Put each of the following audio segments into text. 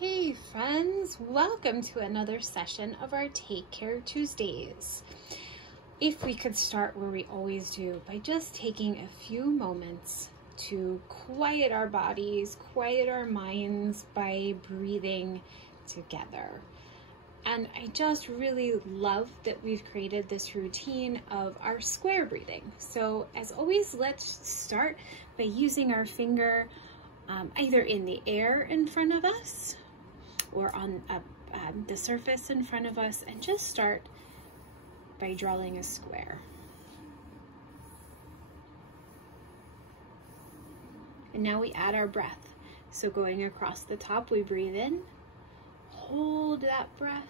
Hey friends, welcome to another session of our Take Care Tuesdays. If we could start where we always do, by just taking a few moments to quiet our bodies, quiet our minds by breathing together. And I just really love that we've created this routine of our square breathing. So as always, let's start by using our finger either in the air in front of us or on the surface in front of us, and just start by drawing a square. And now we add our breath. So going across the top, we breathe in, hold that breath,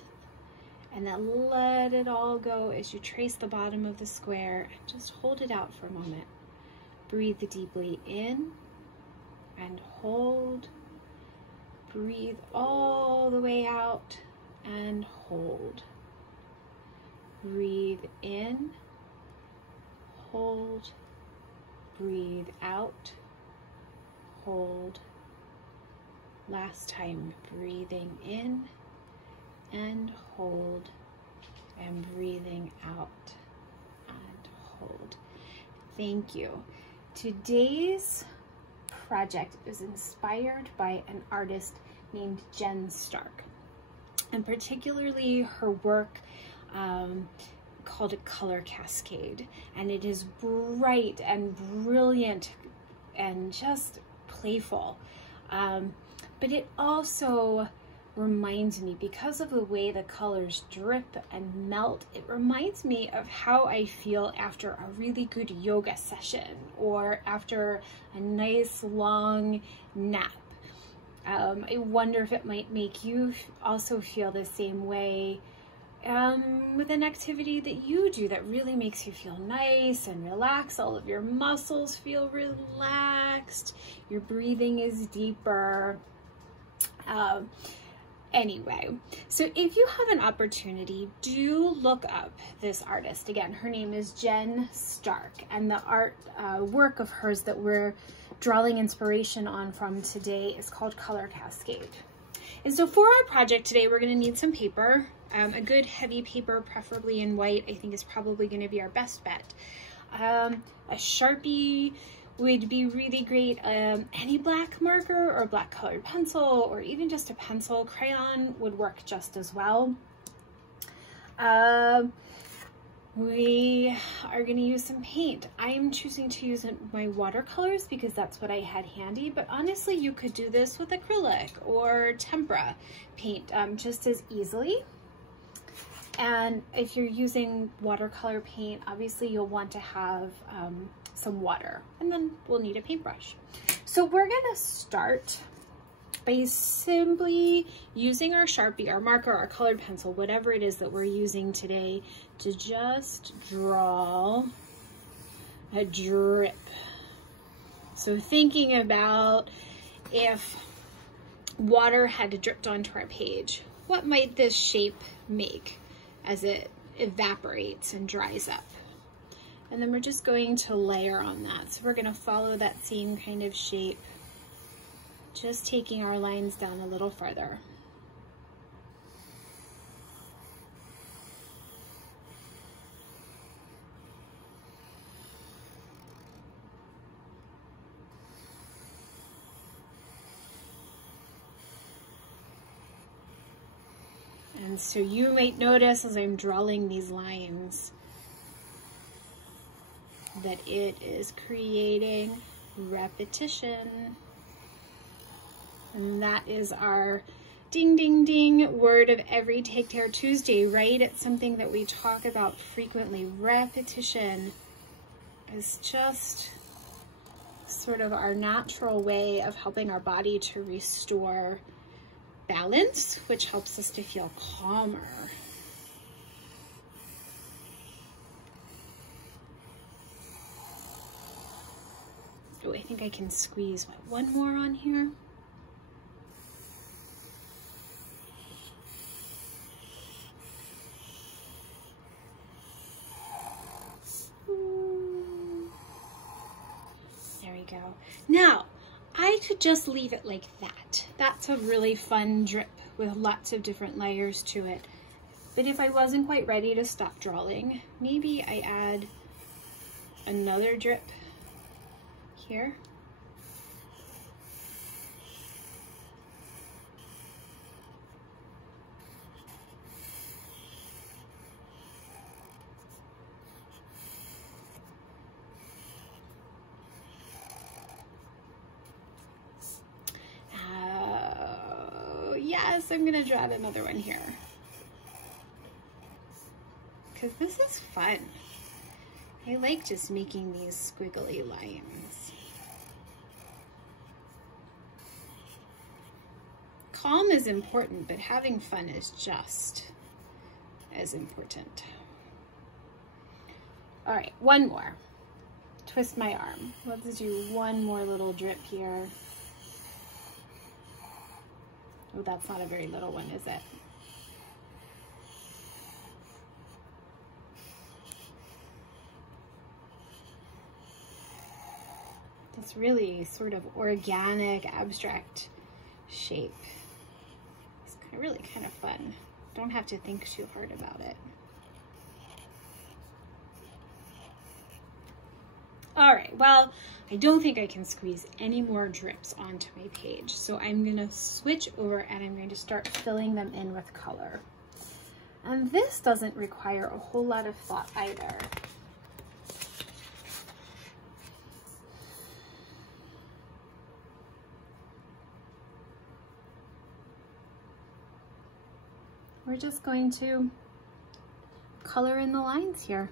and then let it all go as you trace the bottom of the square, and just hold it out for a moment. Breathe deeply in and hold. Breathe all the way out and hold. Breathe in, hold, breathe out, hold. Last time, breathing in and hold, and breathing out and hold. Thank you. Today's project is inspired by an artist named Jen Stark, and particularly her work called A Color Cascade. And it is bright and brilliant and just playful. But it also reminds me, because of the way the colors drip and melt, it reminds me of how I feel after a really good yoga session or after a nice long nap. I wonder if it might make you also feel the same way with an activity that you do that really makes you feel nice and relaxed. All of your muscles feel relaxed, your breathing is deeper. Anyway, so if you have an opportunity, do look up this artist. Again, her name is Jen Stark, and the work of hers that we're drawing inspiration on from today is called Color Cascade. And so for our project today, we're going to need some paper. A good heavy paper, preferably in white, I think is probably going to be our best bet. A Sharpie would be really great. Any black marker or black colored pencil, or even just a pencil. Crayon would work just as well. We are going to use some paint. I am choosing to use my watercolors because that's what I had handy, but honestly you could do this with acrylic or tempera paint just as easily. And if you're using watercolor paint, obviously you'll want to have some water, and then we'll need a paintbrush. So we're gonna start by simply using our Sharpie, our marker, our colored pencil, whatever it is that we're using today, to just draw a drip. So thinking about if water had dripped onto our page, what might this shape make as it evaporates and dries up? And then we're just going to layer on that. So we're going to follow that same kind of shape, just taking our lines down a little further. And so you might notice as I'm drawing these lines that it is creating repetition. And that is our ding, ding, ding word of every Take Care Tuesday, right? It's something that we talk about frequently. Repetition is just sort of our natural way of helping our body to restore balance, which helps us to feel calmer. Oh, I think I can squeeze one more on here. There we go. Now, I to just leave it like that. That's a really fun drip with lots of different layers to it. But if I wasn't quite ready to stop drawing, maybe I add another drip here. Yes, I'm gonna draw another one here, because this is fun. I like just making these squiggly lines. Calm is important, but having fun is just as important. All right, one more. Twist my arm. Let's do one more little drip here. Oh, that's not a very little one, is it? This really sort of organic, abstract shape. It's really kind of fun. Don't have to think too hard about it. All right, well, I don't think I can squeeze any more drips onto my page, so I'm gonna switch over and I'm going to start filling them in with color. And this doesn't require a whole lot of thought either. We're just going to color in the lines here.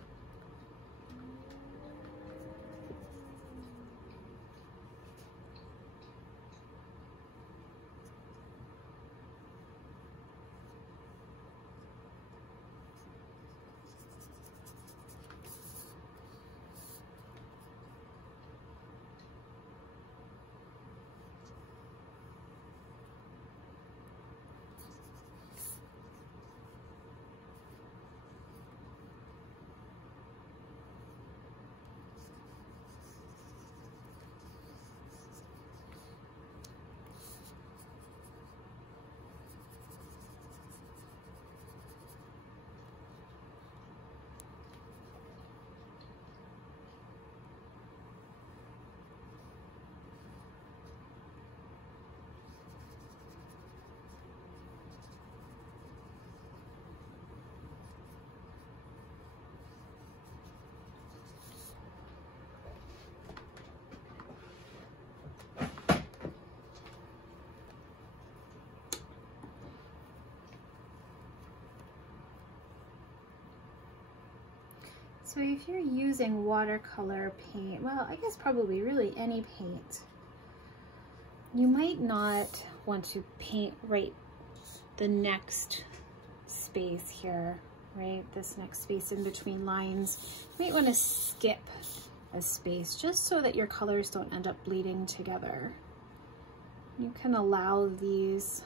So if you're using watercolor paint, well, I guess probably really any paint, you might not want to paint right the next space here, right? This next space in between lines. You might want to skip a space just so that your colors don't end up bleeding together. You can allow these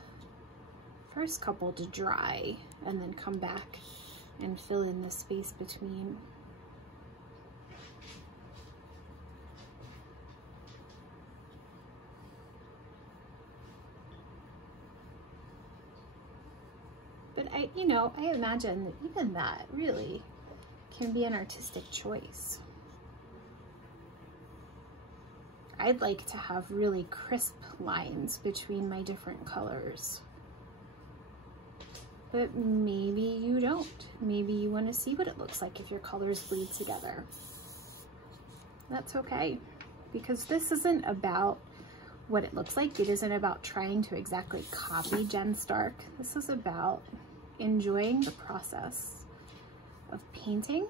first couple to dry and then come back and fill in the space between. But I imagine that even that really can be an artistic choice. I'd like to have really crisp lines between my different colors. But maybe you don't. Maybe you want to see what it looks like if your colors bleed together. That's okay, because this isn't about what it looks like. It isn't about trying to exactly copy Jen Stark. This is about enjoying the process of painting,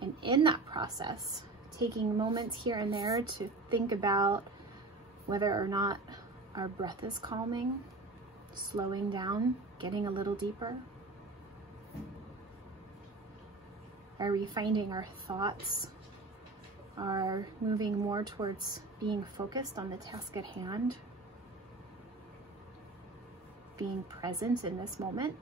and in that process, taking moments here and there to think about whether or not our breath is calming, slowing down, getting a little deeper. Are we finding our thoughts are moving more towards being focused on the task at hand, being present in this moment?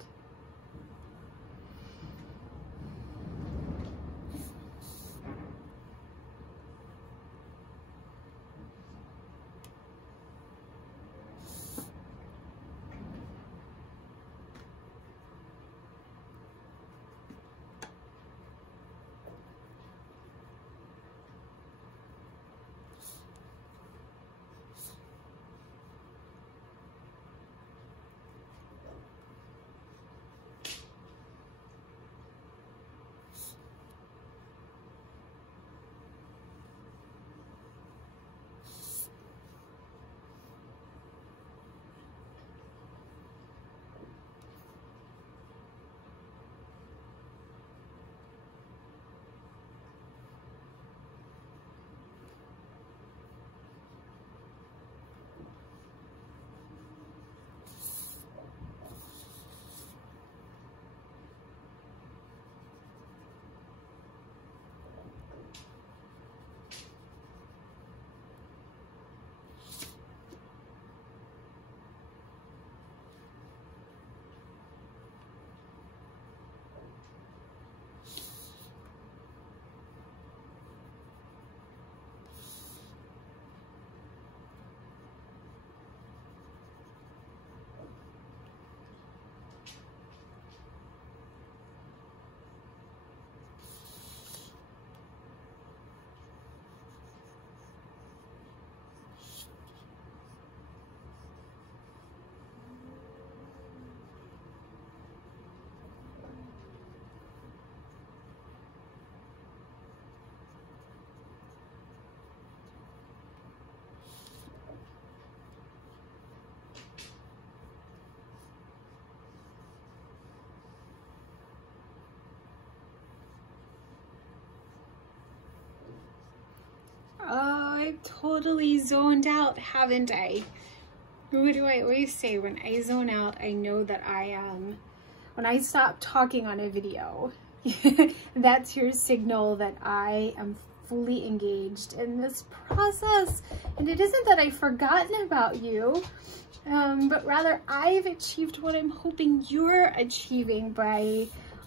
I've totally zoned out, haven't I? What do I always say? When I zone out, I know that I am. When I stop talking on a video, that's your signal that I am fully engaged in this process. And it isn't that I've forgotten about you, but rather I've achieved what I'm hoping you're achieving by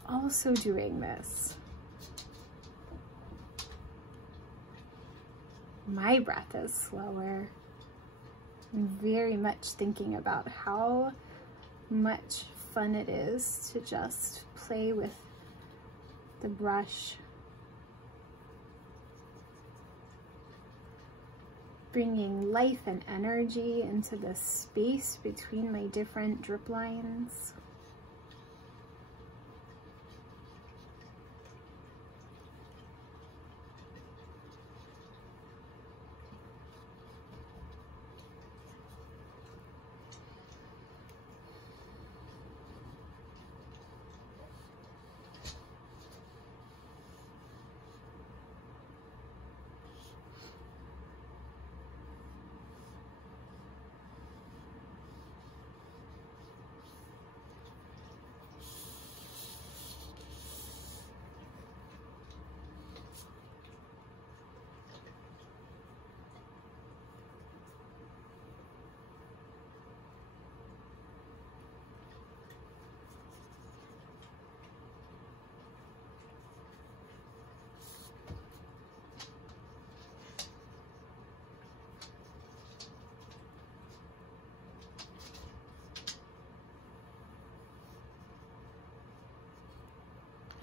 also doing this. My breath is slower. I'm very much thinking about how much fun it is to just play with the brush, bringing life and energy into the space between my different drip lines.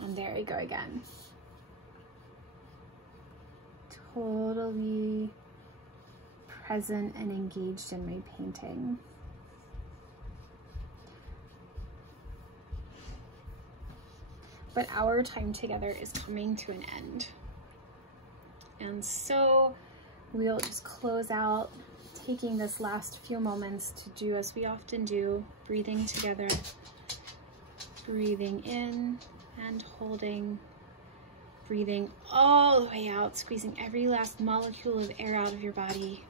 And there we go again. Totally present and engaged in my painting. But our time together is coming to an end. And so we'll just close out, taking this last few moments to do as we often do, breathing together, breathing in and holding, breathing all the way out, squeezing every last molecule of air out of your body.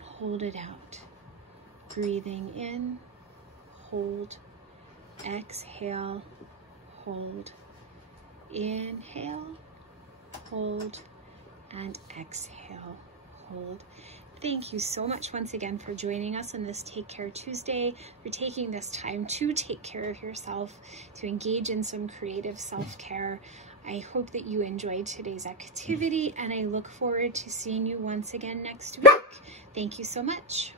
Hold it out. Breathing in, hold, exhale, hold, inhale, hold, and exhale, hold. Thank you so much once again for joining us on this Take Care Tuesday, for taking this time to take care of yourself, to engage in some creative self-care. I hope that you enjoyed today's activity, and I look forward to seeing you once again next week. Thank you so much.